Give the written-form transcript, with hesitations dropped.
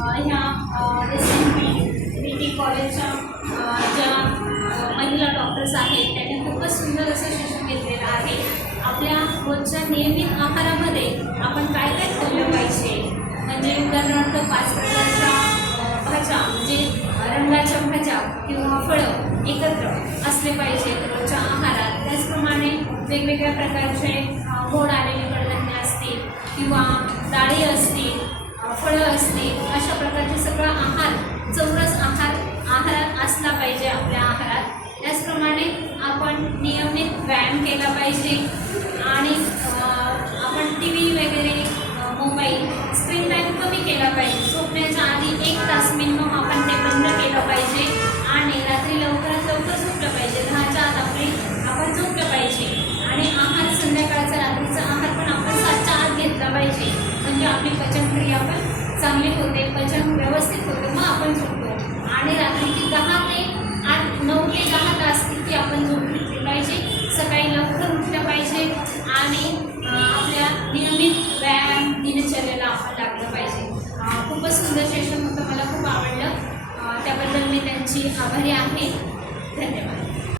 ह्या SNBT कॉलेजच्या ज्या महिला डॉक्टर्स आहेत त्यांनी खूपच सुंदर असं शिक्षण घेतलेलं आहे. आपल्या रोजच्या नियमित आहारामध्ये आपण काय काय ठेवलं पाहिजे, म्हणजे उदाहरणार्थ 5 प्रकारच्या भाज्या, म्हणजे रंगाच्या भाज्या किंवा फळं एकत्र असले पाहिजेत रोजच्या आहारात. त्याचप्रमाणे वेगवेगळ्या प्रकारचे गोड आलेले कडधान्य असतील किंवा डाळी असतील, फळं असतील, अशा प्रकारचे सगळा आहार चौरस आहारात असला पाहिजे आपल्या आहारात. त्याचप्रमाणे आपण नियमित व्यायाम केला पाहिजे आणि आपण TV वगैरे मोबाईल स्क्रीन टाईम कमी केला पाहिजे. झोपण्याच्या आधी 1 तास मिनिमम आपण ते बंद केलं पाहिजे आणि रात्री लवकरात लवकर झोपलं पाहिजे. 10च्या आत आपण झोपलं पाहिजे आणि आहार संध्याकाळचा रात्रीचा आहार पण आपण 7च्या आत घेतला पाहिजे, म्हणजे आपली पचनक्रिया पण चांगली होते, पचन व्यवस्थित होते, मग आपण झोपतो. आणि रात्रीची 9 ते 10 तास इतकी आपण झोप घेतली पाहिजे. सकाळी लवकर उठलं पाहिजे आणि आपल्या नियमित व्यायाम दिनचर्येला आपण लागलं पाहिजे. खूपच सुंदर सेशन होतं, मला खूप आवडलं. त्याबद्दल मी त्यांची आभारी आहे. धन्यवाद.